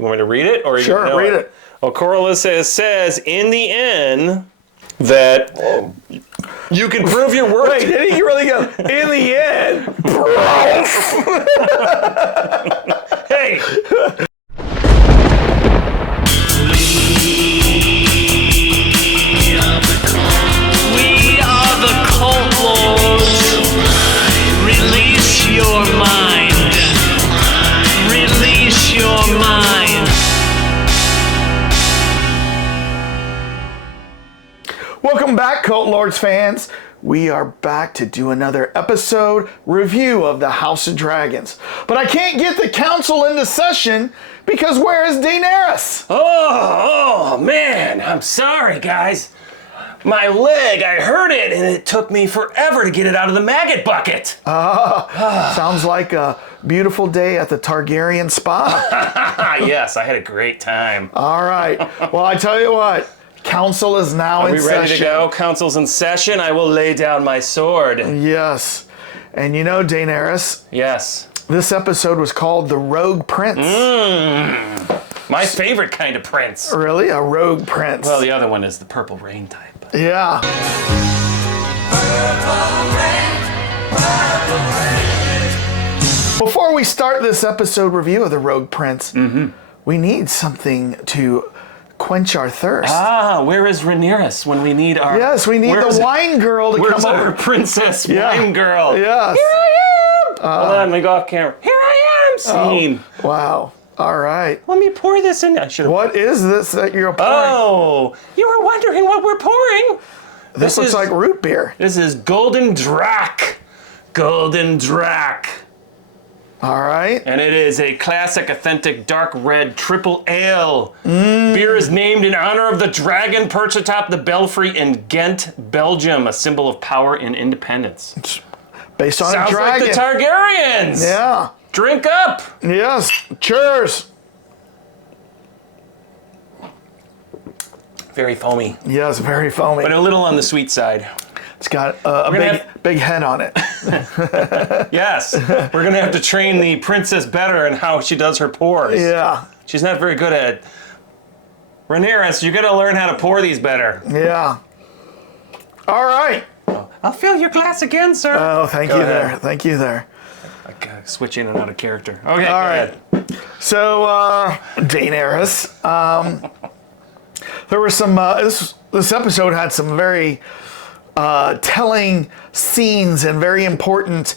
You want me to read it? Or Sure, you know read it. Well, Corlys says, in the end, that you can prove your worth. Wait, did he really go, in the end, Hey! We are the cult lords. Release your mind. Release your mind. Welcome back, Cult Lords fans. We are back to do another episode review of the House of Dragons. But I can't get the council into session because where is Daenerys? Oh, man, I'm sorry, guys. My leg, I hurt it, and it took me forever to get it out of the maggot bucket. Sounds like a beautiful day at the Targaryen spa. Yes, I had a great time. All right. Well, I tell you what. Council is now in Are we session. ready to go? Council's in session. I will lay down my sword. Yes. And you know, Daenerys, Yes. this episode was called The Rogue Prince. My favorite kind of prince. Really? A rogue prince. Well, the other one is the purple rain type. Yeah. Before we start this episode review of The Rogue Prince, we need something to quench our thirst. Ah, where is Rhaenyra when we need our... Yes, we need the wine girl to come Where's our over. princess wine girl? Yes. Here I am! Hold on, let me go off camera. Here I am, scene. Wow. All right. Let me pour this in. I should have... What is this that you're pouring? Oh, you were wondering what we're pouring? this looks like root beer. This is Golden Drac. Golden Drac. All right. And it is a classic, authentic, dark red triple ale. Beer is named in honor of the dragon perched atop the belfry in Ghent, Belgium, a symbol of power and independence. It's based on Sounds a dragon. like the Targaryens. Yeah. Drink up. Yes. Cheers. Very foamy, Yes, very foamy. but a little on the sweet side. It's got a big head on it. Yes, we're gonna have to train the princess better in how she does her pours. Yeah. She's not very good at it. Rhaenyra, you're gonna learn how to pour these better. Yeah. All right. I'll fill your glass again, sir. Oh, thank Go you ahead. there. Thank you there. Okay, switch in and out of character. Okay, All right. So, Daenerys, there were some, this episode had some very telling scenes and very important,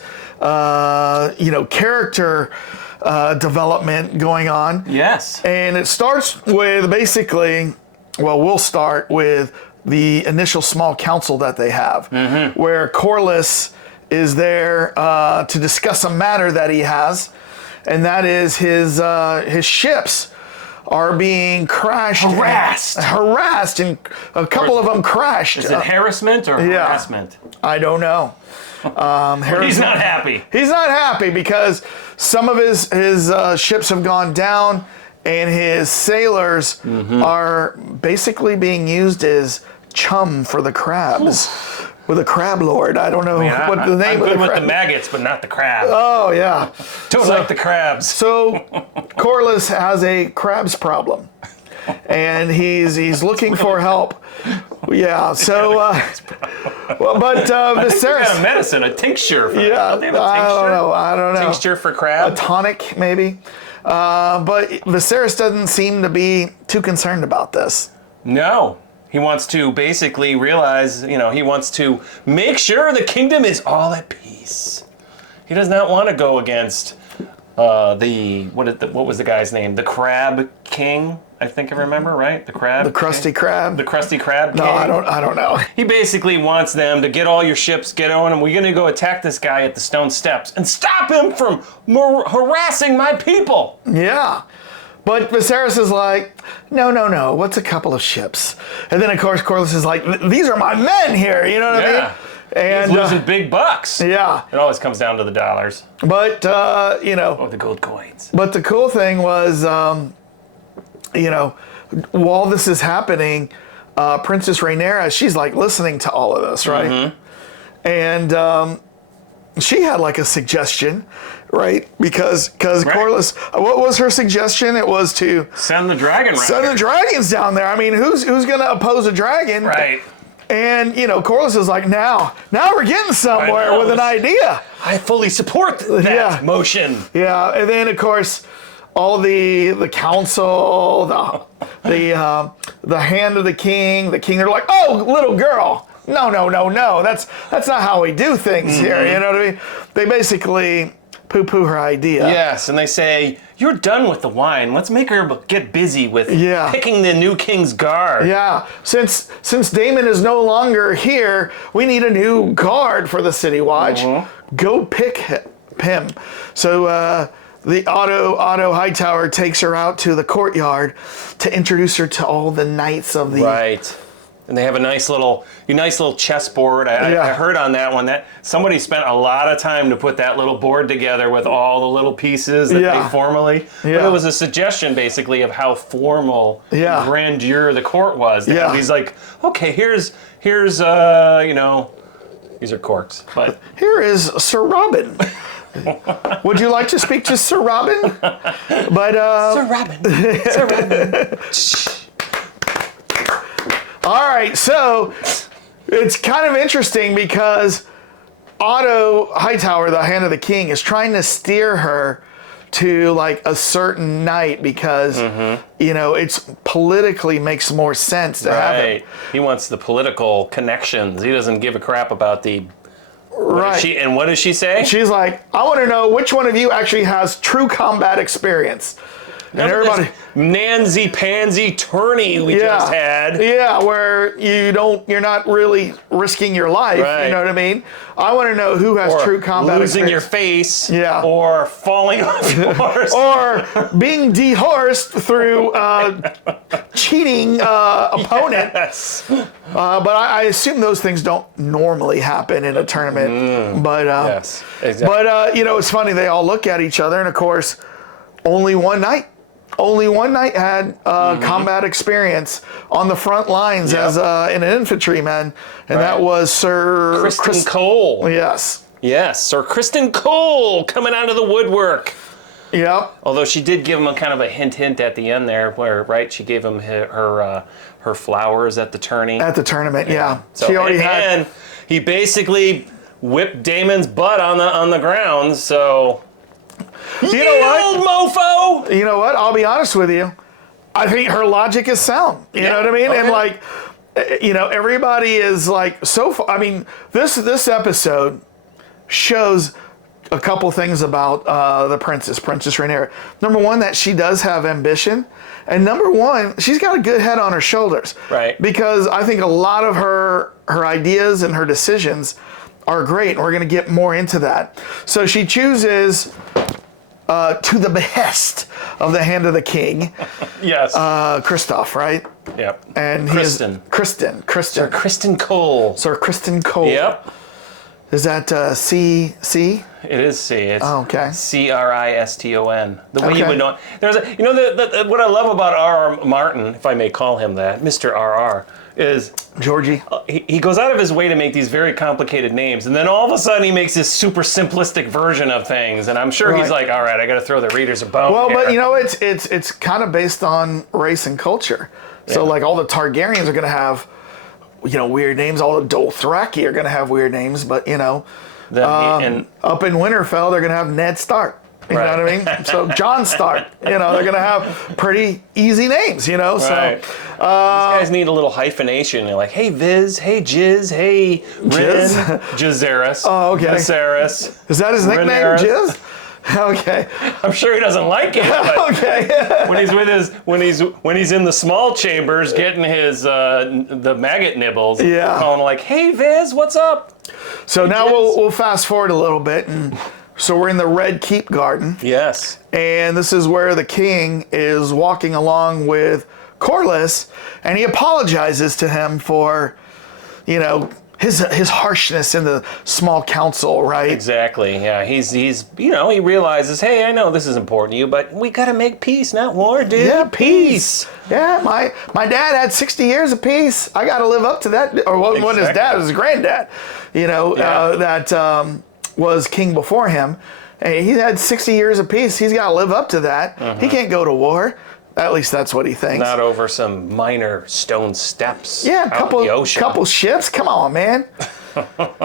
character development going on. Yes. And it starts with basically, we'll start with the initial small council that they have, where Corlys is there to discuss a matter that he has, and that is his ships are being crashed. Harassed, and a couple of them crashed. Is it harassment or harassment? I don't know. He's not happy. He's not happy because some of his ships have gone down, and his sailors are basically being used as chum for the crabs. With a crab lord. I don't know what the name I'm of good the with crab. the maggots, but not the crab. Oh yeah. Don't like the crabs. So Corlys has a crabs problem, and he's looking for help. Yeah. So, but Viserys got a Viserys. medicine, a tincture. For Yeah. don't they have a tincture? I don't know. Tincture for crab. A tonic maybe. But Viserys doesn't seem to be too concerned about this. No. He wants to basically realize, he wants to make sure the kingdom is all at peace. He does not want to go against what was the guy's name? The Crab King, I think I remember, right? The Crab. The Krusty Krab. The Krusty Krab King. No, I don't know. He basically wants them to get all your ships, get on, and we're going to go attack this guy at the stone steps and stop him from harassing my people. Yeah. But Viserys is like, no, what's a couple of ships? And then, of course, Corlys is like, these are my men here, you know what I mean? And he's losing big bucks. Yeah. It always comes down to the dollars. But, Or the gold coins. But the cool thing was, while this is happening, Princess Rhaenyra, she's like listening to all of this, right? And she had like a suggestion, right? Because Corlys, what was her suggestion? It was to Send the dragon send the dragons down there. I mean, who's going to oppose a dragon? Right. And, Corlys is like, now we're getting somewhere with an idea. I fully support that motion. Yeah, and then, of course, all the council, the hand of the king, are like, oh, little girl. No. That's not how we do things here. You know what I mean? They basically poo-poo her idea. Yes, and they say, you're done with the wine. Let's make her get busy with picking the new king's guard. Yeah, since Daemon is no longer here, we need a new guard for the city watch. Go pick him. So the Otto Hightower takes her out to the courtyard to introduce her to all the knights of the... Right. And they have a nice little chessboard. I heard on that one that somebody spent a lot of time to put that little board together with all the little pieces that they formally. But it was a suggestion basically of how formal grandeur the court was. He's like, okay, here's these are corks, but here is Sir Robin. Would you like to speak to Sir Robin? But Sir Robin. All right, so it's kind of interesting because Otto Hightower, the Hand of the King, is trying to steer her to like a certain knight because it's politically makes more sense to have it. He wants the political connections. He doesn't give a crap about the and what does she say? She's like, I want to know which one of you actually has true combat experience. And everybody, Nancy Pansy tourney we just had. Yeah, where you're not really risking your life. Right. You know what I mean? I want to know who has true combat losing experience. your face. Or falling off your horse. Or being dehorsed through cheating opponent. Yes. But I assume those things don't normally happen in a tournament. But yes, exactly. But it's funny. They all look at each other, and of course, only one knight had combat experience on the front lines as an infantryman, and that was Sir Kristen Cole. Yes. Yes, Sir Kristen Cole coming out of the woodwork. Yep. Although she did give him a kind of a hint at the end there, where she gave him her flowers at the tourney. At the tournament, yeah. So, she already and he basically whipped Daemon's butt on the ground. So. You know what? Old mofo! You know what? I'll be honest with you. I think her logic is sound. You know what I mean? Okay. And like, everybody is like so far. I mean, this episode shows a couple things about the Princess Rhaenyra. Number one, that she does have ambition. And number one, she's got a good head on her shoulders. Right. Because I think a lot of her ideas and her decisions are great. And we're going to get more into that. So she chooses... to the behest of the Hand of the King. Yes. Kristoff, right? Yep. And Kristen. Sir Kristen Cole. Sir Kristen Cole. Yep. Is that C? It is C. It's okay. Criston. The way you would know. There's what I love about R.R. Martin, if I may call him that, Mr. R.R., is Georgie. He goes out of his way to make these very complicated names, and then all of a sudden he makes this super simplistic version of things, and I'm sure he's like, all right, I got to throw the readers a bone. Well, here. but it's kind of based on race and culture. So like all the Targaryens are going to have weird names. All the Dothraki are going to have weird names, but and up in Winterfell they're going to have Ned Stark. You know what I mean? So John Stark, they're going to have pretty easy names, Right. So these guys need a little hyphenation. They're like, hey Viz, hey Jizz, hey Rin, Jazeris. Oh, okay. Viserys. Is that his nickname, Jizz? Okay. I'm sure he doesn't like it. But okay. when he's in the small chambers getting his the maggot nibbles, calling like, hey Viz, what's up? So now we'll fast forward a little bit and. So we're in the Red Keep Garden. Yes. And this is where the king is walking along with Corlys, and he apologizes to him for, his harshness in the small council, right? Exactly. Yeah. He's he realizes, hey, I know this is important to you, but we gotta make peace, not war, dude. Yeah, peace. Yeah, my dad had 60 years of peace. I gotta live up to that. Or what his dad was, his granddad. was king before him. And he had 60 years of peace. He's got to live up to that. He can't go to war. At least that's what he thinks. Not over some minor stone steps. Yeah, out in the ocean. couple ships. Come on, man.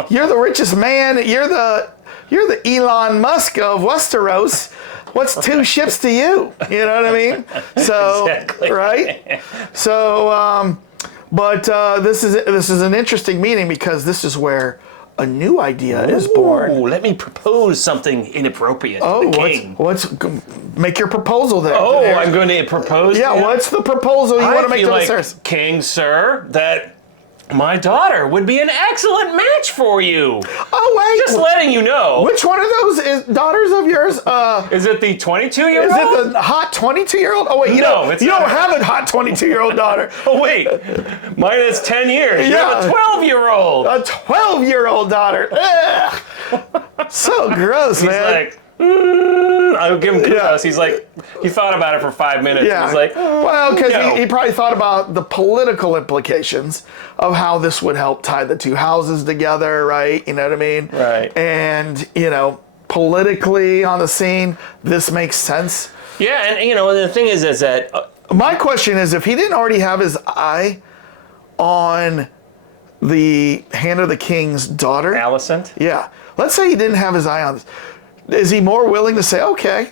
You're the richest man. You're the Elon Musk of Westeros. What's 2 ships to you? You know what I mean? So, Exactly. right? So, but this is an interesting meeting because this is where a new idea is born. Ooh, let me propose something inappropriate to the king. Make your proposal there. Oh, there. I'm going to propose. Yeah, to him? what's the proposal you want to make to feel the like, Viserys? King, sir, that my daughter would be an excellent match for you. Oh, wait. Just letting you know. Which one of those is daughters of yours? Is it the 22-year-old? Is it the hot 22-year-old? Oh, wait, you No, it's don't not. have a hot 22-year-old daughter. Oh, wait. Mine is 10 years. You Yeah. have a 12-year-old. A 12-year-old daughter. Ugh. So gross, He's man. like, I would give him kudos. Yeah. He's like, he thought about it for 5 minutes. Yeah. He's like, well, because no. he probably thought about the political implications of how this would help tie the 2 houses together, right? You know what I mean? Right. And, politically on the scene, this makes sense. yeah, and the thing is that My question is, if he didn't already have his eye on the hand of the king's daughter, Alicent. yeah, let's say he didn't have his eye on this, is he more willing to say, okay,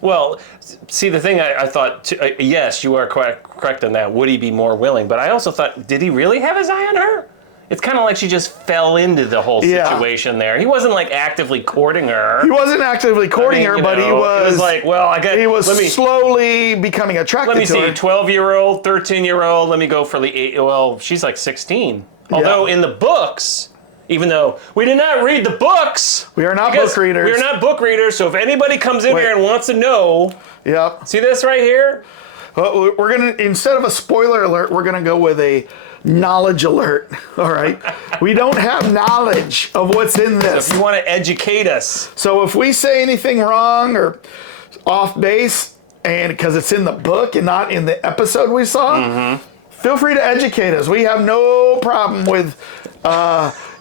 Well, see, the thing I thought, yes, you are correct on that. Would he be more willing? But I also thought, did he really have his eye on her? It's kind of like she just fell into the whole Yeah. situation there. He wasn't like actively courting her. he wasn't actively courting her, but he was like, well, he was slowly becoming attracted let me to see, her. 12-year-old, 13-year-old. Let me go for the 8. Well, she's like 16. Although in the books, even though we did not read the books, We are not because book readers. We are not book readers. So if anybody comes in Wait. here and wants to know, Yep. see this right here? Well, we're gonna, instead of a spoiler alert, we're gonna go with a knowledge alert. All right. We don't have knowledge of what's in this. If you want to educate us, So if we say anything wrong or off base, and because it's in the book and not in the episode we saw, feel free to educate us. We have no problem with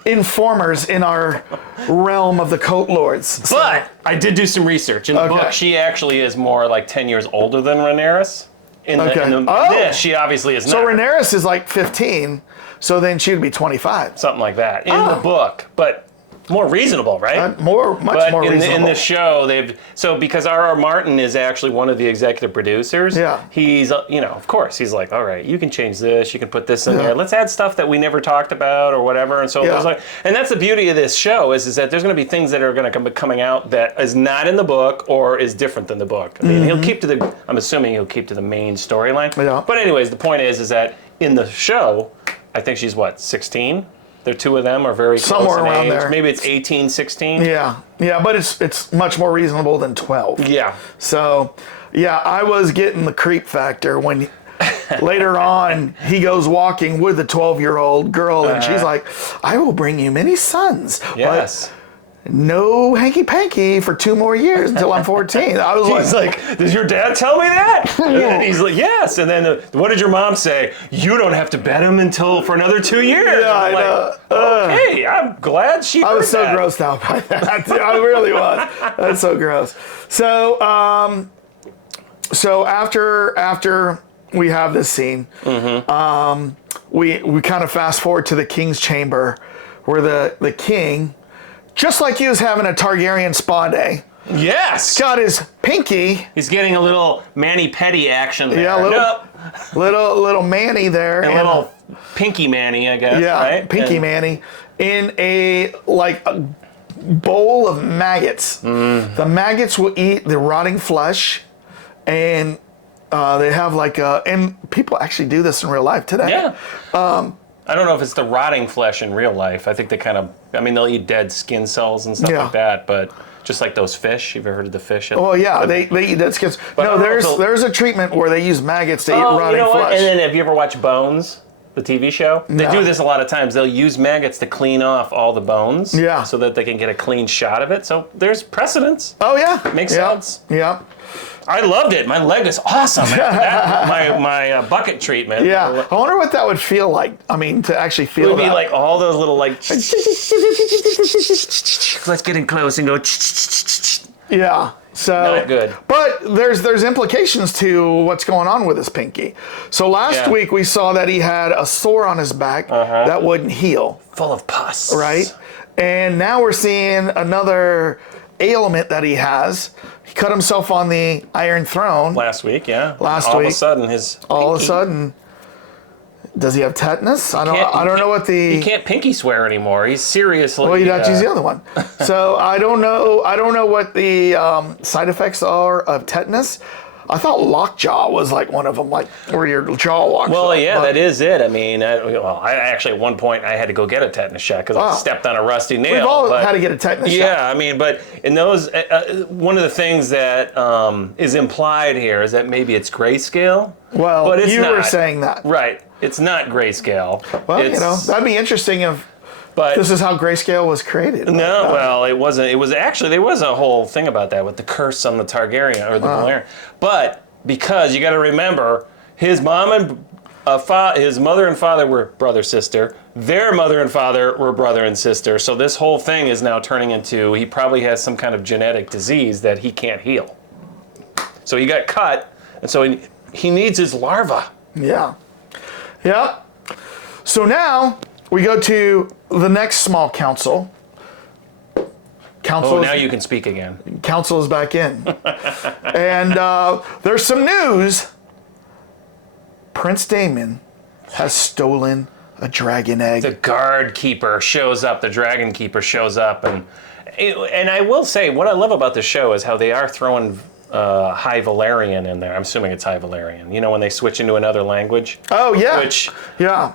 informers in our realm of the Coat Lords. So- but I did do some research in the book. She actually is more like 10 years older than Rhaenyra. In Okay. this, she obviously is so not. Rhaenyra is like 15, so then she'd be 25. Something like that in the book, but more reasonable, right? Much more But in reasonable. the show, because R.R. Martin is actually one of the executive producers. Yeah. He's of course he's like, all right, you can change this, you can put this in there. Let's add stuff that we never talked about or whatever. And so Yeah. there's like, and that's the beauty of this show is that there's going to be things that are going to be coming out that is not in the book or is different than the book. I mean, he'll keep to the. I'm assuming he'll keep to the main storyline. Yeah. But anyways, the point is that in the show, I think she's 16. The 2 of them are very Somewhere close in around age. there. Maybe it's 18, 16. Yeah, but it's much more reasonable than 12. Yeah. So, yeah, I was getting the creep factor when later on he goes walking with the 12-year-old girl and she's like, I will bring you many sons. Yes. But no hanky-panky for 2 more years until I'm 14. I was He's like, did your dad tell me that? And he's like, yes. And then what did your mom say? You don't have to bet him for another 2 years. Yeah, I'm I know. like, okay, I'm glad she I was so heard that. grossed out by that. I really was. That's so gross. So, so after we have this scene, we kind of fast forward to the king's chamber, where the king, just like he was having a Targaryen spa day, Yes. got his pinky. He's getting a little Manny-Petty action there. Yeah, little Manny there, A little pinky Manny, I guess, yeah, right? pinky And- Manny, in a bowl of maggots. The maggots will eat the rotting flesh, and they have and people actually do this in real life today. Yeah. I don't know if it's the rotting flesh in real life. I think they they'll eat dead skin cells and stuff Yeah. like that, but just like those fish. You've ever heard of the fish? Oh yeah, they eat dead skins. But I No, don't know if there's a treatment where they use maggots to eat Oh, rotting you know what? flesh. And then have you ever watched Bones, the TV show? They No. do this a lot of times. They'll use maggots to clean off all the bones, Yeah. so that they can get a clean shot of it. So there's precedence. Oh yeah, Makes yeah. sense. Yeah. I loved it. My leg is awesome. After that, my bucket treatment. Yeah. I wonder what that would feel like. I mean, to actually It feel would be that. like all those little like. Let's get in close and go. Yeah. So Not good. But there's implications to what's going on with his pinky. So last week we saw that he had a sore on his back that wouldn't heal, Full of pus. right? And now we're seeing another ailment that he has. He cut himself on the Iron Throne. Last week, yeah. Last all week. of a sudden, his All of a pinky- sudden, does he have tetanus? I can't- you don't know can't- what the. You can't pinky swear anymore. He's seriously. Well, you'd have to use the other one. So I don't know what the side effects are of tetanus. I thought lockjaw was like one of them, like where your jaw locks. Well, up, yeah, but- that is it. I mean, I actually at one point I had to go get a tetanus shot because I stepped on a rusty nail. We've all but- had to get a tetanus shot. Yeah, I mean, but in those, one of the things that is implied here is that maybe it's grayscale. Well, but it's you were not. saying that. Right. It's not grayscale. Well, It's- that'd be interesting if but this is how grayscale was created. no, well, it wasn't. It was actually there was a whole thing about that with the curse on the Targaryen or the Valerian. But because you got to remember, his mom and his mother and father were brother sister. Their mother and father were brother and sister. So this whole thing is now turning into he probably has some kind of genetic disease that he can't heal. So he got cut, and so he needs his larva. Yeah. Yeah. So now we go to the next small council. Oh, now you can speak again. Council is back in. And there's some news. Prince Daemon has stolen a dragon egg. The guard keeper shows up. The dragon keeper shows up, and I will say what I love about the show is how they are throwing High Valyrian in there. I'm assuming it's High Valyrian. You know when they switch into another language. Oh, yeah. Which Yeah.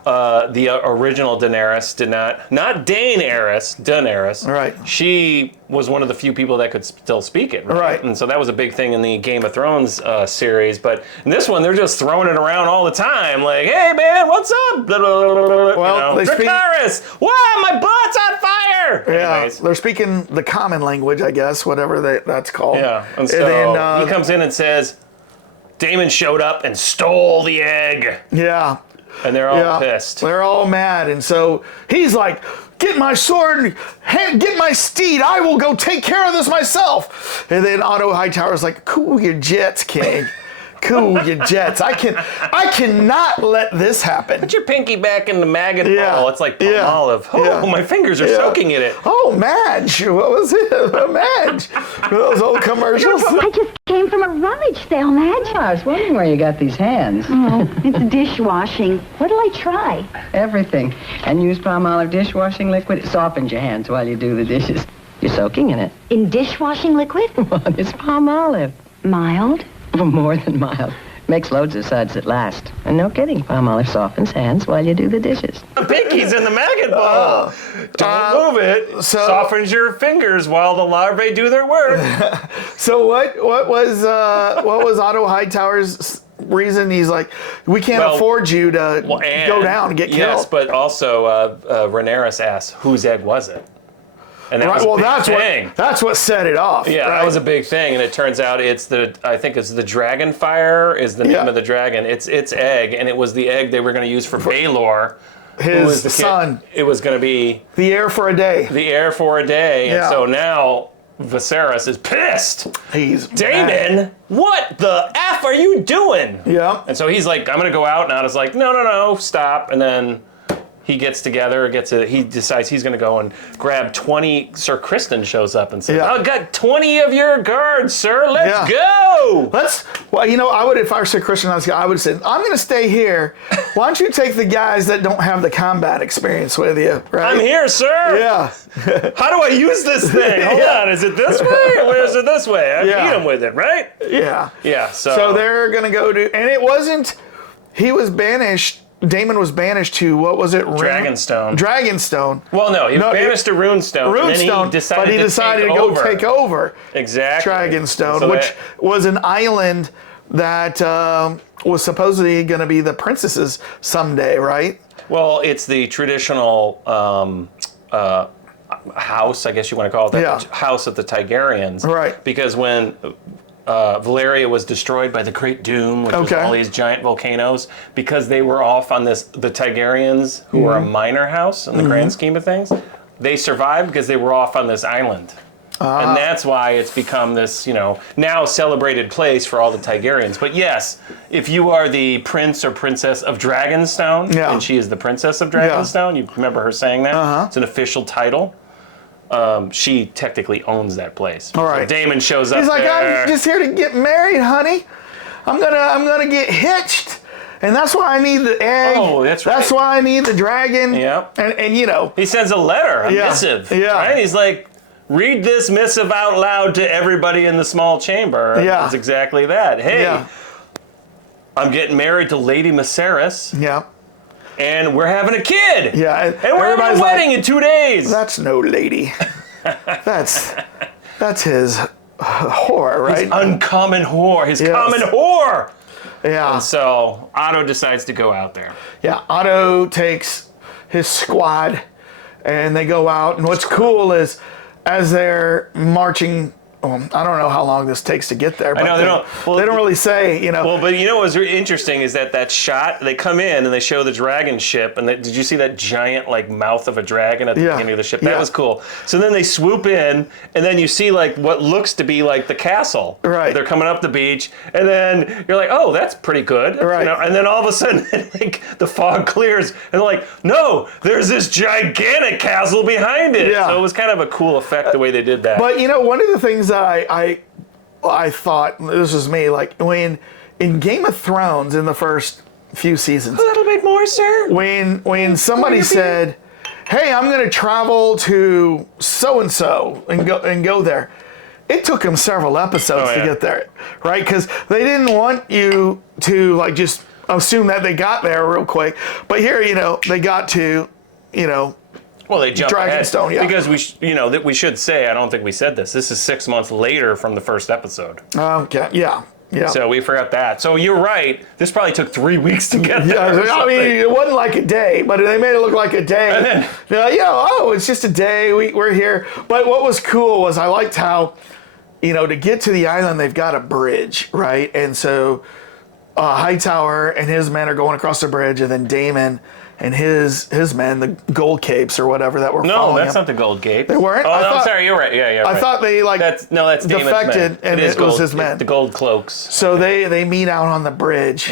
the original Daenerys did not Daenerys. Right. She was one of the few people that could still speak it. Right. And so that was a big thing in the Game of Thrones series. But in this one, they're just throwing it around all the time. Like, hey, man, what's up? Well, they speak- Dracarys! Wow, my butt's on fire! Yeah. Anyways. They're speaking the common language, I guess, whatever that's called. Yeah. And so then, he comes in and says, Daemon showed up and stole the egg. Yeah. And they're all pissed. They're all mad. And so he's like, get my sword, get my steed. I will go take care of this myself. And then Otto Hightower's like, cool your jets, king. Cool your jets. I cannot let this happen. Put your pinky back in the maggot Yeah. bowl. It's like palm Yeah. olive. Oh, Yeah. my fingers are Yeah. soaking in it. Oh, Madge. What was it? Madge. Those old commercials. I just came from a rummage sale, Madge. I was wondering where you got these hands. Oh, it's dishwashing. What'll I try? Everything. And use palm olive dishwashing liquid. It softens your hands while you do the dishes. You're soaking in it. In dishwashing liquid? Well, it's palm olive. Mild. Well, more than mild. Makes loads of suds that last. And no kidding, palm olive softens hands while you do the dishes. The pinky's in the maggot bowl. Don't move it. Softens your fingers while the larvae do their work. So what was Otto Hightower's reason? He's like, we can't afford you to go down and get killed. Yes, but also Rhaenyra asked, whose egg was it? And that was a big thing. That's what set it off. Yeah, right? that was a big thing, and it turns out I think it's the Dragonfire is the name of the dragon. It's its egg, and it was the egg they were going to use for Baelor, who was the son. It was going to be The heir for a day. the heir for a day, Yeah. and so now Viserys is pissed. He's Daemon, mad. what the F are you doing? Yeah. And so he's like, I'm going to go out, and Otto's like, no, stop, and then he gets together, he decides he's going to go and grab 20. Sir Kristen shows up and says, Yeah. I got 20 of your guards, sir. Let's go. I would, if I were Sir Christian, I would say, I'm going to stay here. Why don't you take the guys that don't have the combat experience with you, right? I'm here, sir. Yeah. How do I use this thing? Hold on. Is it this way or is it this way? I beat him with it, right? Yeah. Yeah. So they're going to go to, and it wasn't, Daemon was banished to, what was it? Dragonstone. Dragonstone. Well, no, he was banished to Runestone. And then Runestone, but he decided to go take over Exactly. Dragonstone, So which was an island that was supposedly going to be the princesses someday, right? Well, it's the traditional house, I guess you want to call it that, Yeah. house of the Targaryens. Right. Because when Valyria was destroyed by the Great Doom, which was all these giant volcanoes, because they were off on the Targaryens, who were a minor house in the grand scheme of things. They survived because they were off on this island. And that's why it's become this, now celebrated place for all the Targaryens. But yes, if you are the prince or princess of Dragonstone, and she is the princess of Dragonstone, you remember her saying that? It's an official title. She technically owns that place. All right. So Daemon shows up. He's like, there. I'm just here to get married, honey. I'm gonna get hitched. And that's why I need the egg. Oh, that's right. That's why I need the dragon. Yep. And he sends a letter, a missive. Yeah. Right? He's like, read this missive out loud to everybody in the small chamber. Yeah. That's exactly that. Hey, I'm getting married to Lady Viserys. Yeah. And we're having a kid. Yeah. And we're having a wedding in 2 days. That's no lady. that's his whore, right? His uncommon whore. His common whore. Yeah. And so Otto decides to go out there. Yeah. Otto takes his squad and they go out. And what's cool is as they're marching, I don't know how long this takes to get there. But I know they don't really say, Well, but what was really interesting is that shot, they come in and they show the dragon ship, and did you see that giant mouth of a dragon at the beginning of the ship? That was cool. So then they swoop in, and then you see what looks to be the castle. Right. They're coming up the beach, and then you're like, oh, that's pretty good. Right. And then all of a sudden, the fog clears, and they're like, no, there's this gigantic castle behind it. Yeah. So it was kind of a cool effect the way they did that. But one of the things that I thought, this was me, when in Game of Thrones in the first few seasons, a little bit more, sir. when somebody said, hey, I'm going to travel to so-and-so and go there, it took them several episodes to get there, right? Because they didn't want you to just assume that they got there real quick. But here, they got to, Well, they jumped Dragonstone, ahead because that we should say. I don't think we said this. This is 6 months later from the first episode. Okay. Yeah. Yeah. So we forgot that. So you're right. This probably took 3 weeks to get there. Yeah. I mean, it wasn't like a day, but they made it look like a day. It's just a day. We're here. But what was cool was I liked how, to get to the island, they've got a bridge, right? And so Hightower and his men are going across the bridge, and then Daemon and his men, the gold capes or whatever that were following him. No, that's not the gold cape. They weren't? Oh, I'm sorry, you're right. Yeah, I thought they that's Daemon's defected men. and it was his men. The gold cloaks. So they meet out on the bridge,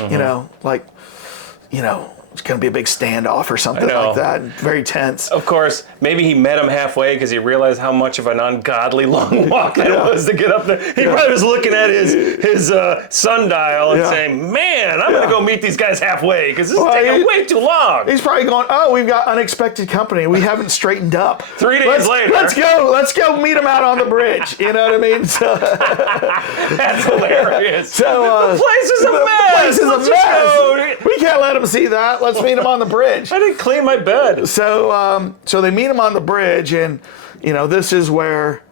it's going to be a big standoff or something like that. Very tense. Of course, maybe he met him halfway because he realized how much of an ungodly long walk that was to get up there. He probably was looking at his sundial and saying, man, I'm going to go meet these guys halfway because this is taking way too long. He's probably going, oh, we've got unexpected company. We haven't straightened up. 3 days later. Let's go meet them out on the bridge. You know what I mean? So, that's hilarious. So, the place is a mess. The place is a mess. We can't let them see that. Let's meet him on the bridge. I didn't clean my bed. So they meet him on the bridge, and this is where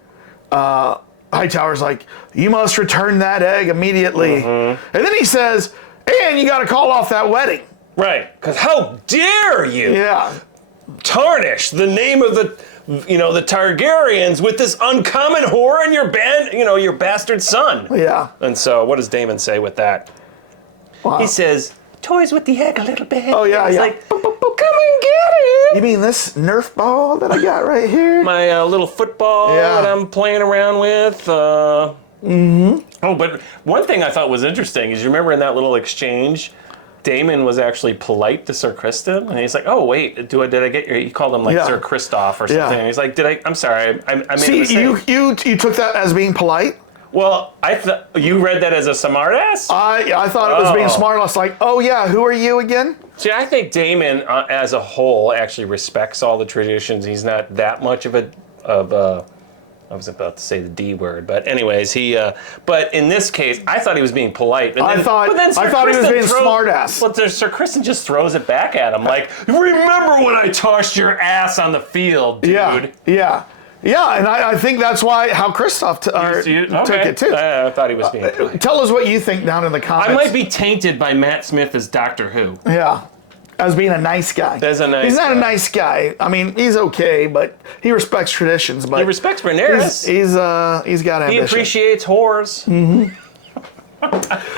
Hightower's like, you must return that egg immediately. And then he says, and you got to call off that wedding. Right, because how dare you tarnish the name of the Targaryens with this uncommon whore and your bastard son. Yeah. And so what does Daemon say with that? Wow. He says, toys with the egg a little bit. Oh, yeah, He's yeah. like, come and get it. You mean this Nerf ball that I got right here? My little football that I'm playing around with. Oh, but one thing I thought was interesting is you remember in that little exchange, Daemon was actually polite to Sir Criston, and he's like, "Oh wait, did I get your?" He called him Sir Christoph or something. And he's like, I'm sorry, I made a mistake." you took that as being polite? Well, I thought you read that as a smartass. I thought it was being smart. I was like, oh yeah, who are you again? See, I think Daemon, as a whole, actually respects all the traditions. He's not that much of a. I was about to say the D word, but anyways, but in this case, I thought he was being polite. And I thought he was being smartass. But Sir Criston just throws it back at him, like, remember when I tossed your ass on the field, dude? Yeah, and I think that's how Christoph took it too. I thought he was being polite. Tell us what you think down in the comments. I might be tainted by Matt Smith as Doctor Who. Yeah, as being a nice guy. He's not a nice guy. I mean, he's okay, but he respects traditions. But he respects Rhaenyra. He's got ambition. He appreciates whores.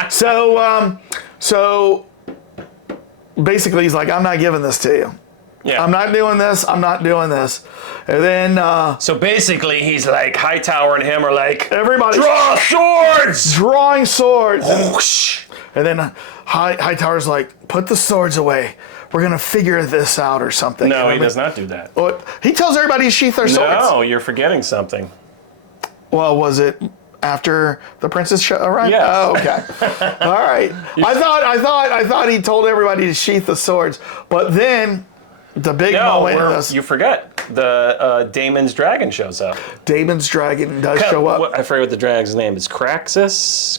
So basically, he's like, I'm not giving this to you. Yeah. I'm not doing this. I'm not doing this. And then So basically, he's like, Hightower and him are like, everybody draw swords! drawing swords. Whoosh. And then Hightower's like, put the swords away. We're going to figure this out or something. No, And he does not do that. He tells everybody to sheath their swords. No, you're forgetting something. Well, was it after the princess arrived? Yes. Oh, okay. All right. I thought he told everybody to sheath the swords. But then the big moment in this, you forget. The Daemon's dragon shows up. Daemon's dragon does show up. I forget what the dragon's name is. Caraxes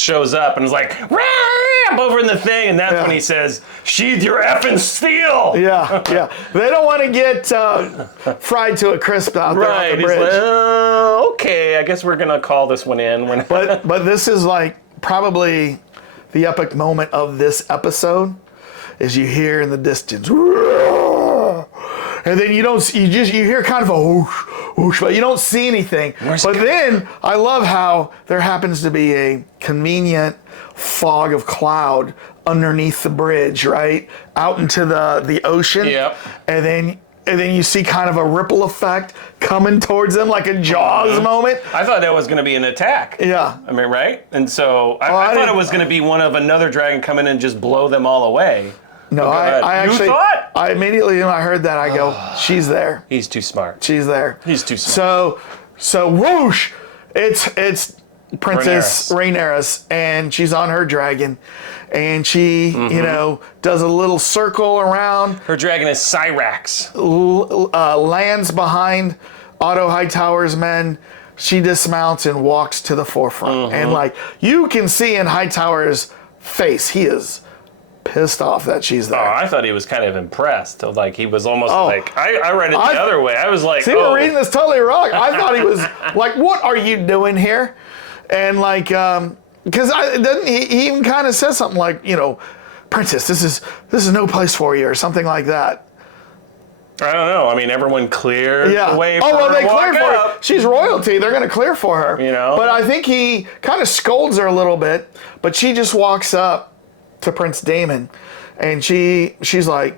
shows up and is like, ramp over in the thing, and that's when he says, sheath your effing steel. Yeah. They don't want to get fried to a crisp out there on the He's bridge. like, okay, I guess we're gonna call this one in. But this is like probably the epic moment of this episode, is you hear in the distance, and then you hear kind of a whoosh, whoosh, but you don't see anything. But then I love how there happens to be a convenient fog of cloud underneath the bridge, right? Out into the ocean. Yep. And then you see kind of a ripple effect coming towards them, like a Jaws moment. I thought that was going to be an attack. Yeah. I mean, right? And so I thought it was going to be one of another dragon come in and just blow them all away. No, I You actually, thought? I immediately, when I heard that, I go, she's there. He's too smart. She's there. He's too smart. So whoosh, it's Princess Rhaenyra, and she's on her dragon, and she, does a little circle around, Her dragon is Cyrax. lands behind Otto Hightower's men. She dismounts and walks to the forefront, and like you can see in Hightower's face, he is pissed off that she's there. Oh, I thought he was kind of impressed. Like he was almost like I read it the other way. I was like, see, we're reading this totally wrong. I thought he was like, "What are you doing here?" And like, because he even kind of says something like, "Princess, this is no place for you," or something like that. I don't know. I mean, everyone cleared the way for her they to walk cleared for her. up. She's royalty. They're going to clear for her. But I think he kind of scolds her a little bit. But she just walks up to Prince Daemon, and she's like,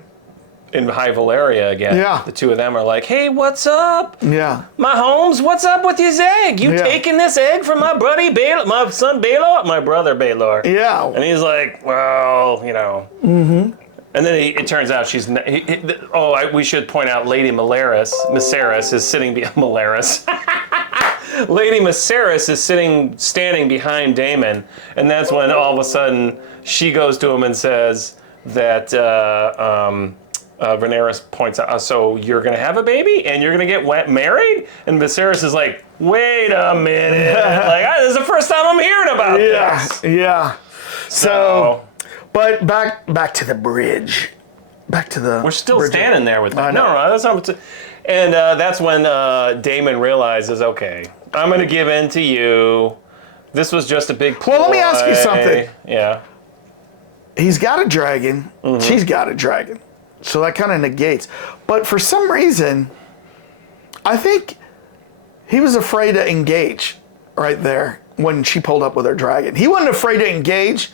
In High Valeria again. Yeah. The two of them are like, hey, what's up? yeah, My Holmes, what's up with his egg? You Yeah. taking this egg from my buddy Baelor, my son Baelor, my brother Baelor? yeah. And he's like, well, Mm-hmm. And then it turns out she's. We should point out Lady Viserys is sitting behind Viserys. Lady Viserys is standing behind Daemon, and that's when all of a sudden she goes to him and says that Rhaenyra points out, so you're gonna have a baby and you're gonna get married? And Viserys is like, wait a minute, this is the first time I'm hearing about this. Yeah. So, but back to the bridge. Back to the. We're still bridge. standing there with I them. know. No, that's not. And that's when Daemon realizes, okay, I'm going to give in to you. This was just a big ploy. Well, let me ask you something. Yeah. He's got a dragon. Mm-hmm. She's got a dragon. So that kind of negates. But for some reason, I think he was afraid to engage right there when she pulled up with her dragon. He wasn't afraid to engage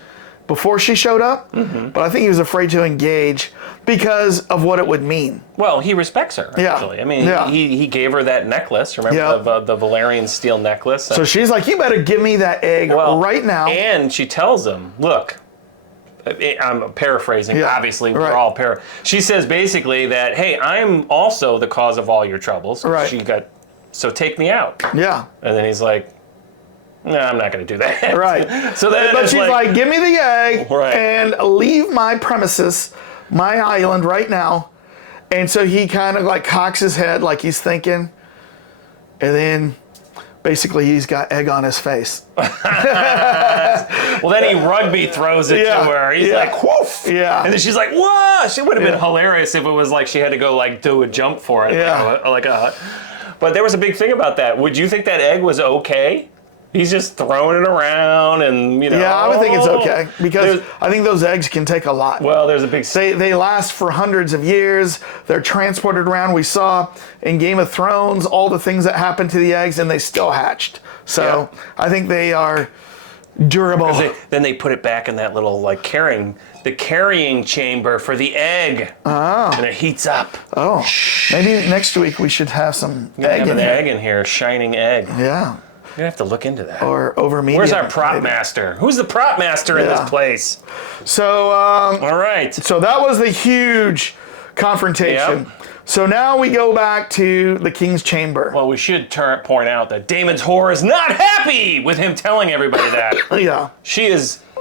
before she showed up, but I think he was afraid to engage because of what it would mean. Well, he respects her, Yeah. actually. I mean, Yeah. he gave her that necklace, remember, Yeah. the Valerian steel necklace? So she's like, you better give me that egg right now. And she tells him, look, I'm paraphrasing, Yeah, obviously, right. we're all She says basically that, hey, I'm also the cause of all your troubles. Right. So take me out. Yeah. And then he's like, no, I'm not going to do that. Right. So then But it's she's like, give me the egg Right. and leave my premises, my island right now. And so he kind of like cocks his head like he's thinking. And then basically he's got egg on his face. well, then he rugby throws it Yeah, to her. He's yeah. like, woof. Yeah. And then she's like, whoa. She would have Yeah. been hilarious if it was like she had to go like do a jump for it. Yeah. But there was a big thing about that. Would you think that egg was okay? He's just throwing it around and, Yeah, I would think it's okay because I think those eggs can take a lot. Well, there's a big... They last for hundreds of years. They're transported around. We saw in Game of Thrones all the things that happened to the eggs and they still hatched. So I think they are Durable. Then they put it back in that little like carrying chamber for the egg. Oh. And it heats up. Oh. Maybe next week we should have some egg in here. Egg in here, shining egg. Yeah. You're gonna have to look into that. Or over medium. Where's our prop master? Who's the prop master in this place? So, all right. So that was the huge confrontation. Yep. So now we go back to the king's chamber. Well, we should point out that Daemon's whore is not happy with him telling everybody that. Yeah. She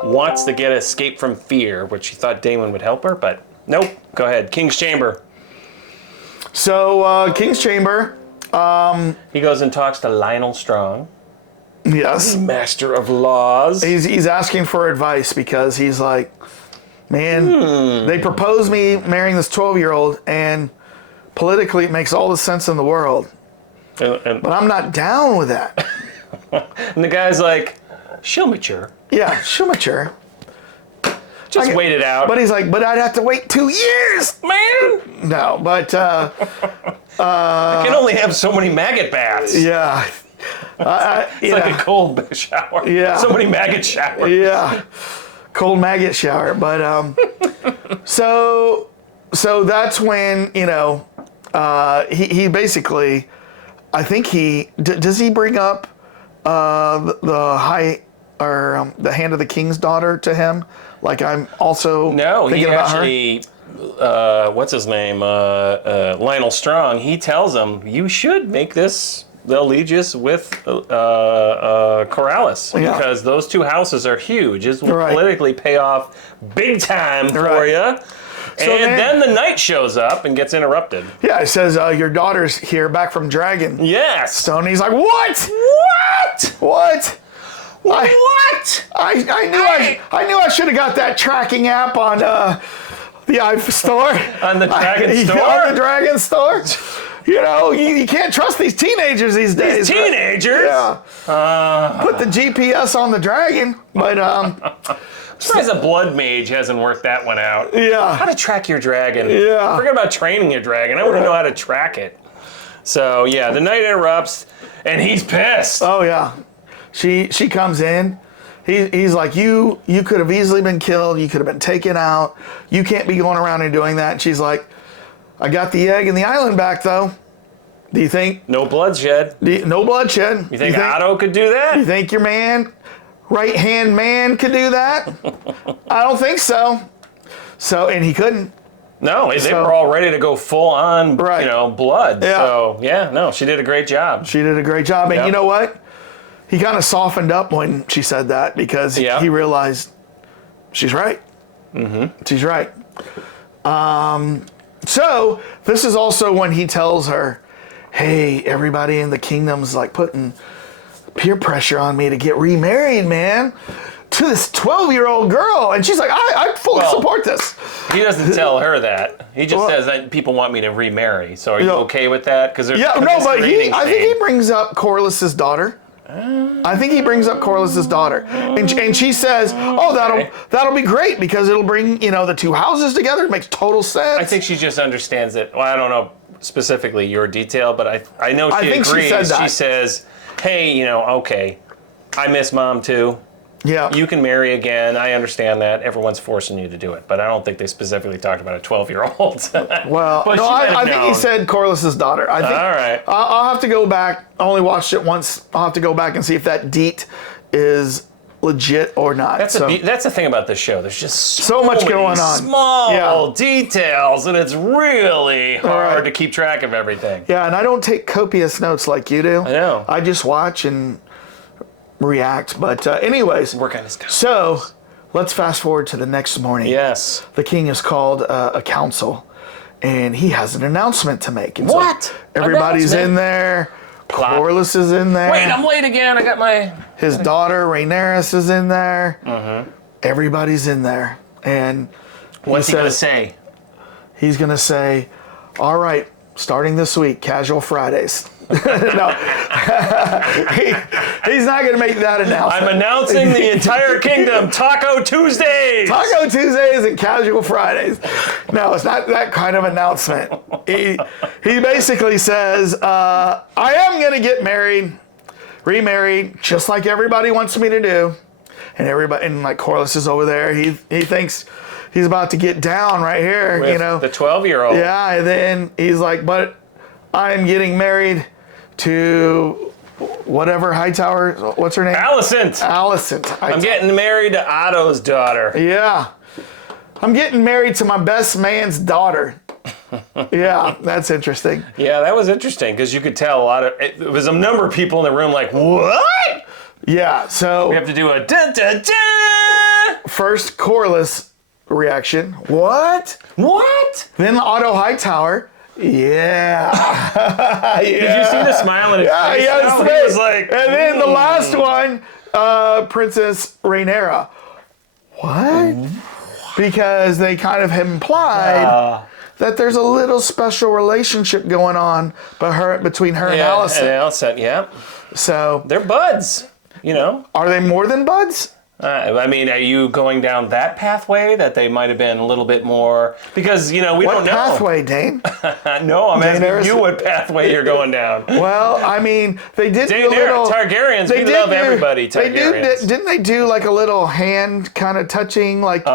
wants to get escape from fear, which she thought Daemon would help her, but nope. Go ahead. King's chamber. So, king's chamber. He goes and talks to Lionel Strong. Yes. Master of laws. He's asking for advice because he's like, man, they proposed me marrying this 12-year-old, and politically it makes all the sense in the world. But I'm not down with that. And the guy's like, she'll mature. Yeah, she'll mature. Just wait it out. But he's like, but I'd have to wait 2 years. Man! No, but... I can only have so many maggot baths. Yeah. It's like a cold shower. Yeah. So many maggot showers. Yeah. Cold maggot shower. But, so that's when, he basically, I think does he bring up the high, or the hand of the king's daughter to him? Like I'm also thinking about actually, what's his name? Lionel Strong. He tells him, you should make this the allegiance with Corlys, because those two houses are huge. This will politically pay off big time for you. So then the knight shows up and gets interrupted. Yeah, it says, your daughter's here back from Dragon. Yes. So and he's like, what? What? I knew I should have got that tracking app on the store. On the Dragon store? On the Dragon store. You can't trust these teenagers these days. These teenagers? Yeah. Put the GPS on the Dragon, but I'm surprised a blood mage hasn't worked that one out. Yeah. How to track your dragon. Yeah. Forget about training your dragon. I want to know how to track it. So yeah, the knight interrupts, and he's pissed. Oh yeah. She comes in. He's like, you could have easily been killed. You could have been taken out. You can't be going around and doing that. And she's like, I got the egg and the island back, though. Do you think? No bloodshed. No bloodshed. You think Otto could do that? You think your right-hand man could do that? I don't think so. And he couldn't. No, they were all ready to go full on, blood. Yeah. So, no, she did a great job. She did a great job. And you know what? He kind of softened up when she said that because he realized she's right. Mm-hmm. She's right. So this is also when he tells her, hey, everybody in the kingdom's like putting peer pressure on me to get remarried, man, to this 12-year-old girl. And she's like, I fully support this. He doesn't tell her that. He just says that people want me to remarry. So are you okay with that? Because I think he brings up Corlys's daughter. I think he brings up Corlys's daughter, and she says, "Oh, that'll be great because it'll bring the two houses together. It makes total sense." I think she just understands it. Well, I don't know specifically your detail, but I know she agrees. She said that. She says, "Hey, okay, I miss mom too. Yeah, you can marry again. I understand that. Everyone's forcing you to do it, but I don't think they specifically talked about a 12-year-old." Well, no, I think he said Corlys's daughter. I think. All right. I'll have to go back. I only watched it once. I'll have to go back and see if that deet is legit or not. That's the thing about this show. There's just so much going on. Small details, and it's really hard to keep track of everything. Yeah, and I don't take copious notes like you do. I know. I just watch and react. But anyways, work on his. So let's fast forward to the next morning. Yes. The king is called a council, and he has an announcement to make. And what? So everybody's in there. Corlys is in there. Wait, I'm late again. I got his daughter Rhaenyra is in there. Mm-hmm. Everybody's in there, and what's he gonna say? He's gonna say, "All right, starting this week, casual Fridays." No, he's not going to make that announcement. I'm announcing the entire kingdom, Taco Tuesdays! Taco Tuesdays and casual Fridays. No, it's not that kind of announcement. He basically says, I am going to get remarried, just like everybody wants me to do. and everybody, and like Corlys is over there. He thinks he's about to get down right here, With you know. the 12-year-old. Yeah, and then he's like, but I'm getting married to whatever Hightower, what's her name? Alicent. I'm getting married to Otto's daughter. Yeah. I'm getting married to my best man's daughter. Yeah, that's interesting. Yeah, that was interesting because you could tell it was a number of people in the room like, what? Yeah, so We have to do a da-da-da. first Corlys reaction. What? What? Then Otto Hightower. Yeah. Yeah. Did you see the smile in his face? Yeah, now? his He was face. like, And then the last one, Princess Rhaenyra. What? Because they kind of implied that there's a little special relationship going on between her and Alicent. And Alicent, yeah. So, They're buds, you know. are they more than buds? I mean, are you going down that pathway that they might have been a little bit more? Because, you know, we What don't know. pathway, Dane? No, I'm asking Daenerys- you what pathway you're going down. Well, I mean, they did do a little... Targaryens, we did love do- everybody, Targaryens. Didn't they do like a little hand kind of touching, like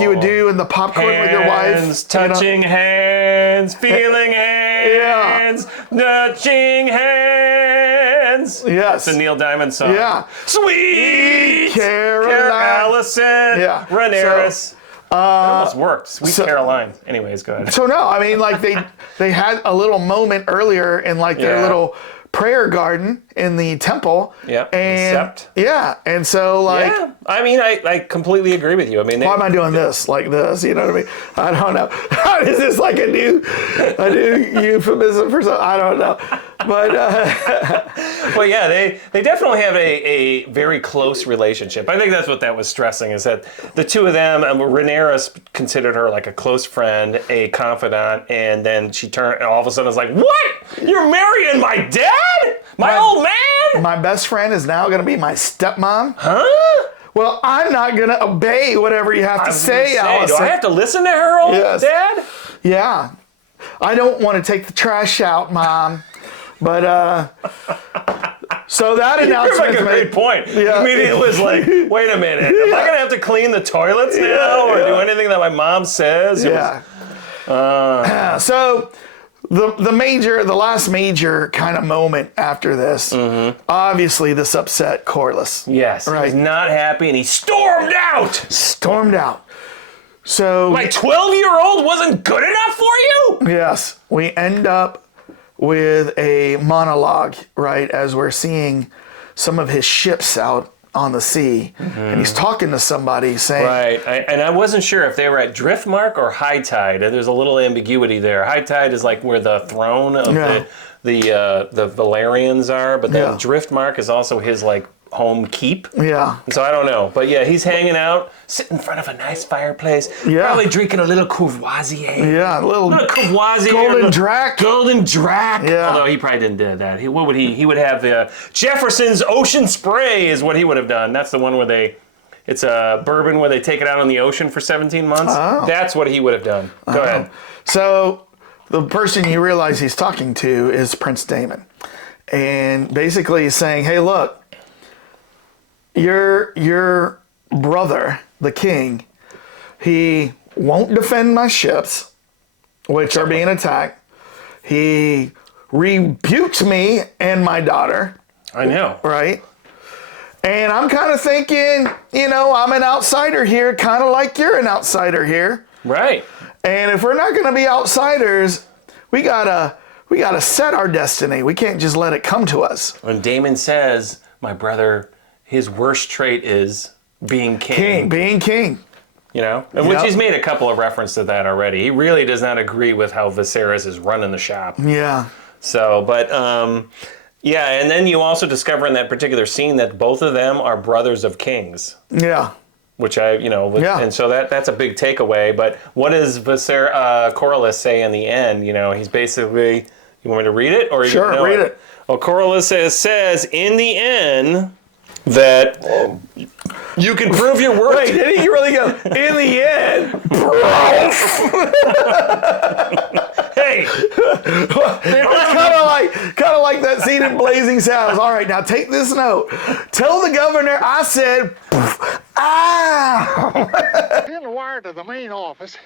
you would do in the popcorn with your wife? Hands, touching hands, feeling hands, touching hands. Yes. It's a Neil Diamond song. Yeah. Sweet Caroline. Alicent. Yeah. Rhaenyra. That almost worked. Sweet so- Caroline. Anyways, go ahead. So no, I mean, like they had a little moment earlier in like their Yeah. little prayer garden in the temple. Yeah, And Sept. yeah, and so like, Yeah, I mean, I completely agree with you. I mean, why am I doing this like this? You know what I mean? I don't know. Is this like a new euphemism for something? I don't know. But well, yeah, they definitely have a very close relationship. I think that's what that was stressing, is that the two of them, Rhaenyra considered her like a close friend, a confidant, and then she turned, and all of a sudden is like, what? You're marrying my dad? My old man? my best friend is now going to be my stepmom. Huh? Well, I'm not going to obey whatever you have to say, Do Allison. I have to listen to her old Yes. dad? Yeah. I don't want to take the trash out, Mom. But, so that You announcement make a great point. Yeah. I mean, it was like, wait a minute, am I going to have to clean the toilets now or do anything that my mom says? It Yeah. So the last major kind of moment after this, obviously this upset Corlys. Yes, Right. he's not happy and he stormed out. Stormed out. So, My 12-year-old wasn't good enough for you? yes, we end up with a monologue, right, as we're seeing some of his ships out on the sea. And he's talking to somebody saying, Right, and I wasn't sure if they were at Driftmark or High Tide. There's a little ambiguity there. High Tide is like where the throne of Yeah. the Valerians are, but then Yeah. Driftmark is also his like home keep. yeah, So I don't know, but yeah, he's hanging out, sitting in front of a nice fireplace, Yeah. probably drinking a little Courvoisier. yeah, a little Courvoisier, Golden Drac. Golden Drac. Yeah. Although he probably didn't do that. What would he? He would have the Jefferson's Ocean Spray is what he would have done. That's the one where it's a bourbon where they take it out on the ocean for 17 months. Oh. That's what he would have done. Go ahead. So the person you realize he's talking to is Prince Daemon. And basically he's saying, hey, look, your brother, the king, he won't defend my ships, which are being attacked. He rebuked me and my daughter, I know. right? And I'm kind of thinking, I'm an outsider here, kind of like you're an outsider here. Right. And if we're not going to be outsiders, we gotta set our destiny. We can't just let it come to us. When Daemon says, my brother, his worst trait is being king. Being king. You know, and which Yep. he's made a couple of references to that already. He really does not agree with how Viserys is running the shop. Yeah. So, but yeah, and then you also discover in that particular scene that both of them are brothers of kings, Yeah. which Yeah. and so that's a big takeaway. But what does Corlys say in the end? He's basically, you want me to read it or you Sure, know read it. Well, Corlys says in the end that you can prove your worth. Wait, did he really go, in the end, Hey, It's kind of like that scene in Blazing Saddles. All right, now take this note. Tell the governor I said, ah. Send a wire to the main office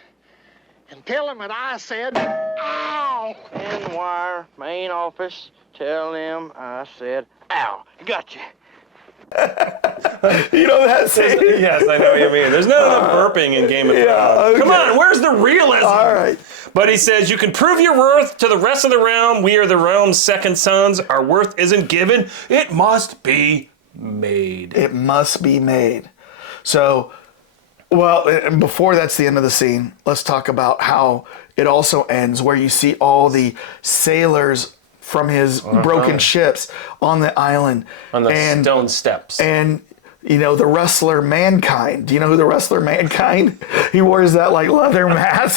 and tell him that I said, ow. And wire, main office, tell them I said, ow. Gotcha. You know that scene? Yes, I know what you mean. There's not enough burping in Game of Thrones. okay. Come on, where's the realism? All right. But he says, you can prove your worth to the rest of the realm. We are the realm's second sons. Our worth isn't given. It must be made. It must be made. So, well, and before that's the end of the scene, let's talk about how it also ends, where you see all the sailors from his broken ships on the island. On the stone steps. And, you know, the wrestler Mankind. Do you know who the wrestler Mankind? He wears that, like, leather mask.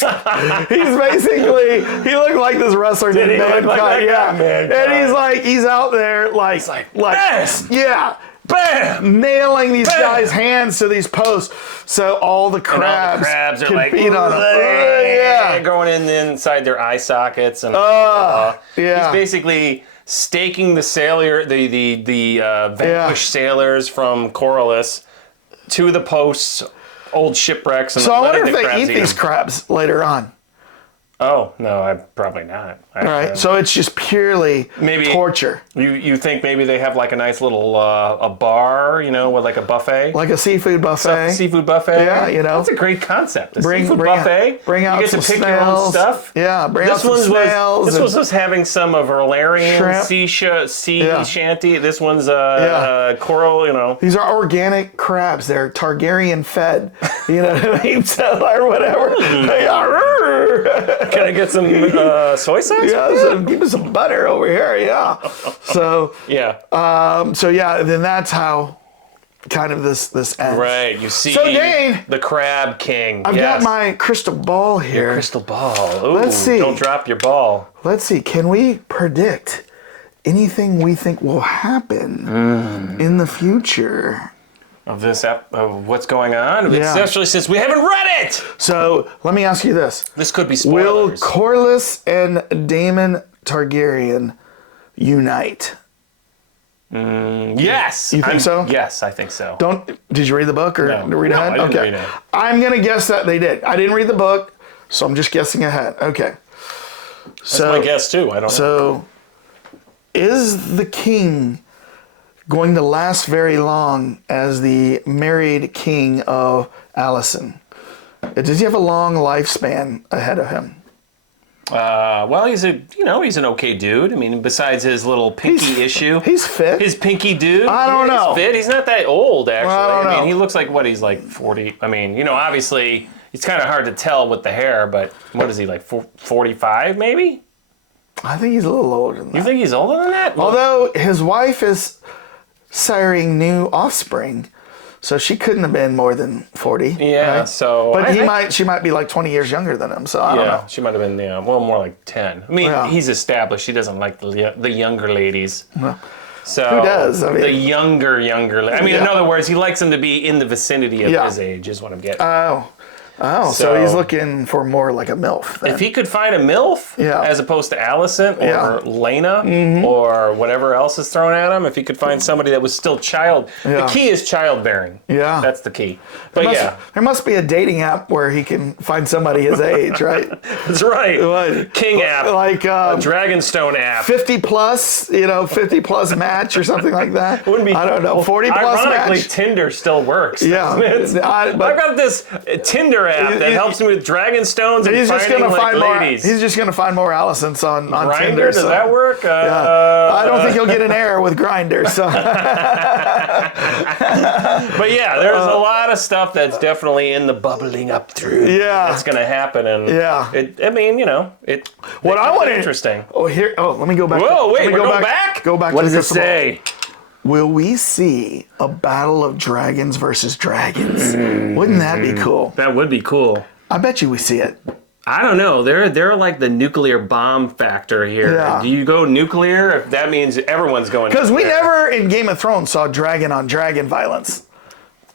He's basically, he looked like this wrestler named Mankind. Mankind? And he's out there, like bam! yeah. Bam! Nailing these guys' hands to these posts, so all the crabs, are can like, feed on them. going inside their eye sockets, and yeah. he's basically staking the vanquished sailors from Corlys to the posts, old shipwrecks. And So I wonder letting if the they crabs eat these crabs later on. Oh no, probably not. All right, so it's just purely Maybe torture, You think maybe they have like a nice little a bar, you know, with like a buffet, like a seafood buffet. seafood buffet. Yeah, you know, that's a great concept. A Bring- seafood bring buffet. out- bring out you get some to pick your own snails. stuff. Yeah, bring out some snails. This one was having some of Valerian Shrimp. sea Yeah. shanty. This one's coral. You know, These are organic crabs. They're Targaryen fed. You know what I mean? So, or whatever. They are. can I get some soy sauce? Yeah, so give me some butter over here. Yeah. So Yeah. then that's how kind of this ends. Right. You see, So, Dane, the Crab King. I've got my crystal ball here. crystal ball. Ooh, Let's see. Don't drop your ball. Let's see. Can we predict anything we think will happen in the future? Of what's going on, Yeah. especially since we haven't read it. So let me ask you this. This could be Will spoilers. Corlys and Daemon Targaryen unite? Yes. You think so? Yes, I think so. Did you read the book or No. read No, ahead? I didn't Okay. read it. I'm going to guess that they did. I didn't read the book, so I'm just guessing ahead. Okay. That's my guess too. I don't know. So, is the king going to last very long as the married king of Alicent? Does he have a long lifespan ahead of him? Well, he's an okay dude. I mean, besides his little pinky issue. He's fit. His pinky dude. I don't know. He's fit. He's not that old, actually. Well, I don't know. mean, he looks like, he's like 40. I mean, obviously, it's kind of hard to tell with the hair, but what is he, like 45 maybe? I think he's a little older than that. You think he's older than that? Although his wife is siring new offspring, so she couldn't have been more than 40. Yeah, right? so... But she might be like 20 years younger than him, so I don't know. She might have been, more like 10. I mean, he's established. He doesn't like the younger ladies. No. So Who does? I mean, the younger. I mean, in Yeah. other words, he likes them to be in the vicinity of his age, is what I'm getting. So he's looking for more like a MILF then. If he could find a MILF, as opposed to Alicent or Lena or whatever else is thrown at him, if he could find somebody that was still the key is childbearing. Yeah. That's the key. But there must be a dating app where he can find somebody his age, right? That's right. What? King app. Like a Dragonstone app. 50 plus, 50 plus match or something like that. Wouldn't be, I don't know, 40 plus ironically, match. Tinder still works. Yeah. I've got this Tinder app that helps me with Dragonstones and finding ladies. He's just going to find more Alicents on Grindr, Tinder. does that work? I don't think he'll get an error with Grindr. So. But yeah, there's a lot of stuff that's definitely in the bubbling up through. Yeah. That's going to happen. And What I want interesting. Let me go back. Whoa, wait, we're going back? Go back What to does the it crystal ball. say? Will we see a battle of dragons versus dragons? Wouldn't that be cool? That would be cool. I bet you we see it. I don't know. They're like the nuclear bomb factor here. Yeah. Do you go nuclear? If that means everyone's going nuclear. Because we never in Game of Thrones saw dragon on dragon violence.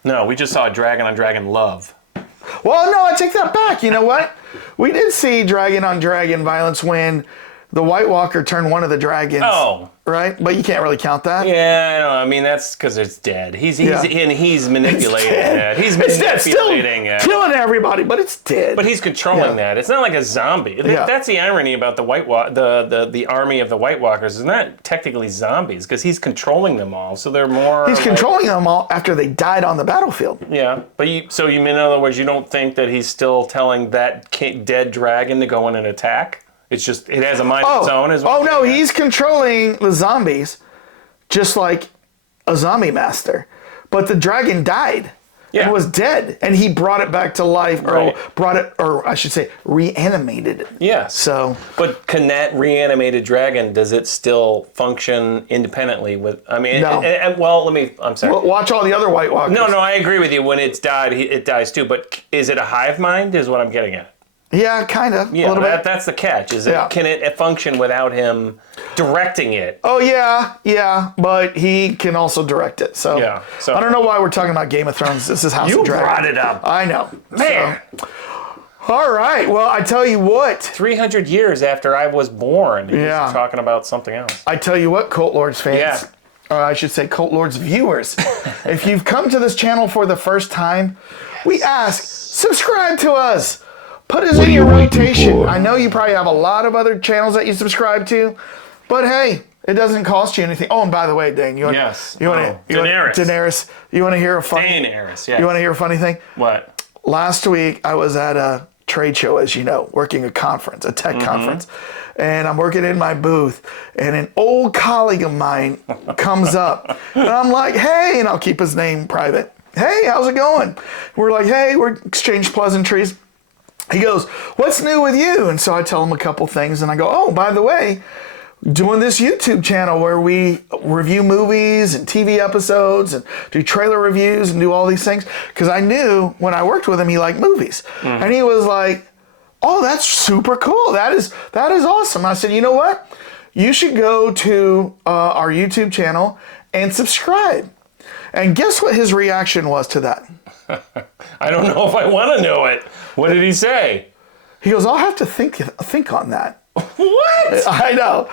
No, we just saw dragon on dragon love. Well, no, I take that back. You know what? We did see dragon on dragon violence when the White Walker turned one of the dragons. Oh. Right? But you can't really count that. Yeah, I know. I mean, that's because it's dead. He's manipulating it. He's It's dead. Still manipulating it. killing everybody, but it's dead. But he's controlling that. It's not like a zombie. Yeah. That's the irony about the army of the White Walkers. It's not technically zombies because he's controlling them all. So they're more. He's controlling them all after they died on the battlefield. Yeah, but so you mean, in other words, you don't think that he's still telling that dead dragon to go in and attack? It's just it has a mind of its own. No, he's controlling the zombies, just like a zombie master. But the dragon died. Yeah. It was dead, and he brought it back to life, Right. or I should say, reanimated it. Yeah. So, but can that reanimated dragon, does it still function independently with? I mean, No. I'm sorry. watch all the other White Walkers. No, I agree with you. When it's died, it dies too. But is it a hive mind? Is what I'm getting at. Yeah, kind of. Yeah, a little bit. that's the catch. Is it? Yeah. Can it function without him directing it? Oh yeah, but he can also direct it. So, Yeah, so- I don't know why we're talking about Game of Thrones. This is House You of Dragon. brought it up. I know, Man. So, all right. Well, I tell you what. 300 years after I was born, he's Yeah. talking about something else. I tell you what, Cult Lords fans. Yeah. Or I should say Cult Lords viewers. If you've come to this channel for the first time, we ask, subscribe to us. Put us in your rotation. I know you probably have a lot of other channels that you subscribe to, but hey, it doesn't cost you anything. Oh, and by the way, Dane, Daenerys. Daenerys. You want to hear a funny? Daenerys, yes. You want to hear a funny thing? What? Last week, I was at a trade show, as you know, working a conference, a tech conference. And I'm working in my booth, and an old colleague of mine comes up, and I'm like, hey, and I'll keep his name private. Hey, how's it going? We're like, hey, we're exchange pleasantries. He goes, what's new with you? And so I tell him a couple things, and I go, oh, by the way, doing this YouTube channel where we review movies and TV episodes and do trailer reviews and do all these things. Because I knew when I worked with him, he liked movies. And he was like, oh, that's super cool. That is awesome. I said, you know what? You should go to our YouTube channel and subscribe. And guess what his reaction was to that? I don't know if I want to know it. What did he say? He goes, I'll have to think on that. What? I know.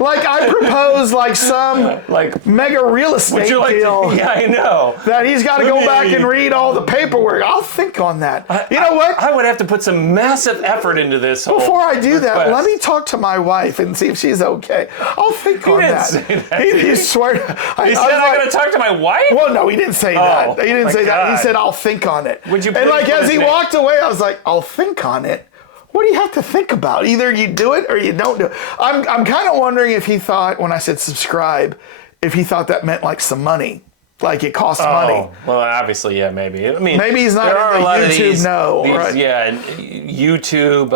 Like I propose like some mega real estate deal. Yeah, I know. That he's got to go back and read all the paperwork. I'll think on that. You know what? I would have to put some massive effort into this. Before I do that, request. let me talk to my wife and see if she's okay. I'll think on didn't that. say that, He swear. He said I'm going to talk to my wife? Well, no, he didn't say that. He didn't my say that. He God. said, I'll think on it. Would you and please like put as his he name- walked away, I was like, I'll think on it. What do you have to think about? Either you do it or you don't do it. I'm kind of wondering if he thought, when I said subscribe, if he thought that meant like some money. Like it costs money. Well, obviously, yeah, maybe. I mean, Maybe he's not there are in a the lot of YouTube these, right? Yeah, YouTube,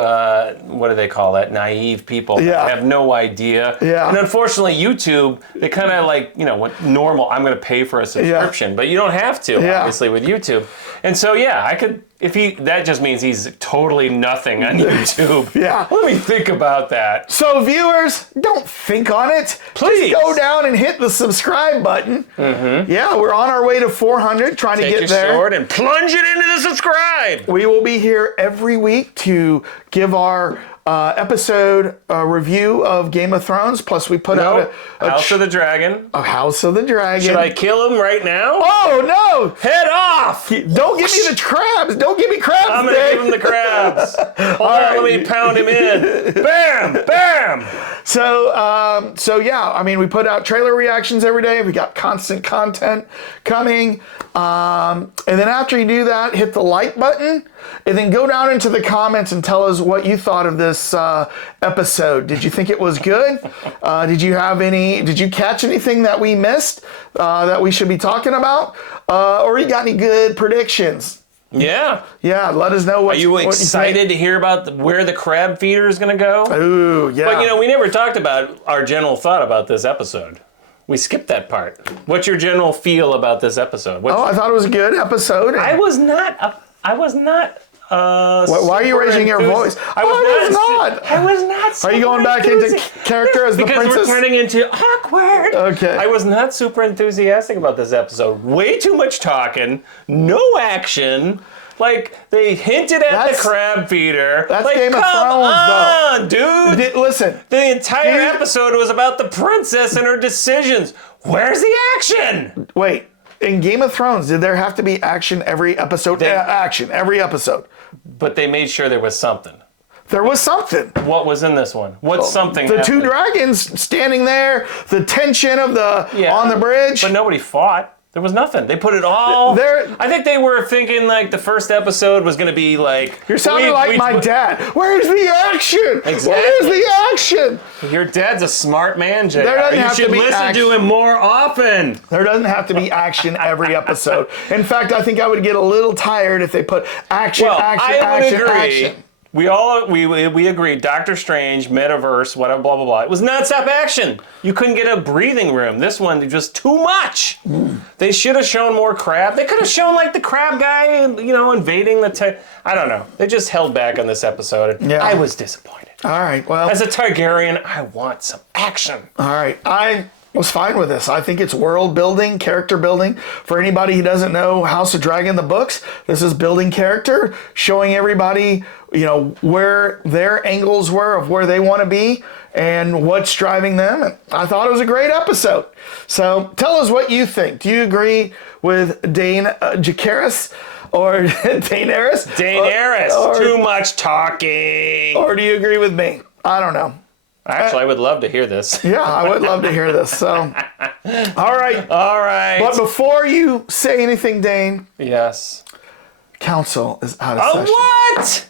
what do they call that? Naive people Yeah. that have no idea. Yeah. And unfortunately, YouTube, they kind of like, what normal, I'm going to pay for a subscription, but you don't have to, obviously, with YouTube. And so, yeah, I could, that just means he's totally nothing on YouTube. Yeah. Let me think about that. So viewers, don't think on it. Please. Just go down and hit the subscribe button. Yeah, we're on our way to 400, trying to Take get your there. sword and plunge it into the subscribe. We will be here every week to give our episode review of Game of Thrones. Plus, we put out a House of the Dragon. a House of the Dragon. Should I kill him right now? Oh no! Head off! Don't give me the crabs! Don't give me crabs! I'm gonna Dave. give him the crabs. Hold on, let me pound him in. Bam! Bam! So yeah, I mean, we put out trailer reactions every day. We got constant content coming. And then after you do that, hit the like button and then go down into the comments and tell us what you thought of this episode. Did you think it was good? Did you catch anything that we missed that we should be talking about? Or you got any good predictions? Yeah. Yeah, let us know what Are you what excited to hear about where the crab feeder is going to go? Ooh, yeah. But we never talked about our general thought about this episode. We skipped that part. What's your general feel about this episode? I thought it was a good episode. I was not. Why are you raising your voice? I was not. Are you going back into character as the because princess? we're turning into awkward. Okay. I was not super enthusiastic about this episode. Way too much talking, no action. Like, they hinted at That's- the crab feeder. that's like, Game of come Thrones, on, dude. Listen, The entire Dude. episode was about the princess and her decisions. Where's the action? wait. In Game of Thrones, did there have to be action every episode? Action every episode. But they made sure there was something. There was something. What was in this one? What's something? The two happened? dragons standing there, the tension of the Yeah. on the bridge. But nobody fought. There was nothing. They put it all. I think they were thinking like the first episode was going to be like. You're sounding like my dad. Where's the action? Exactly. Where's the action? Your dad's a smart man, JR. There doesn't You have to should be listen action. to him more often. There doesn't have to be action every episode. In fact, I think I would get a little tired if they put action, Well, action, I would action, agree. action. We agreed. Doctor Strange, metaverse, whatever, blah blah blah. It was nonstop action. You couldn't get a breathing room. This one just too much. They should have shown more crab. They could have shown like the crab guy, invading the. I don't know. They just held back on this episode. Yeah. I was disappointed. All right. Well, As a Targaryen, I want some action. all right. I was fine with this. I think it's world building, character building. For anybody who doesn't know House of Dragon, the books, this is building character, showing everybody, where their angles were of where they want to be and what's driving them. And I thought it was a great episode. So tell us what you think. Do you agree with Jacaerys or Daenerys? Daenerys, Or- too much talking. Or do you agree with me? I don't know. Actually, I would love to hear this. Yeah, I would love to hear this. So, all right. All right. But before you say anything, Dane, Yes. council is out of Oh, session. what?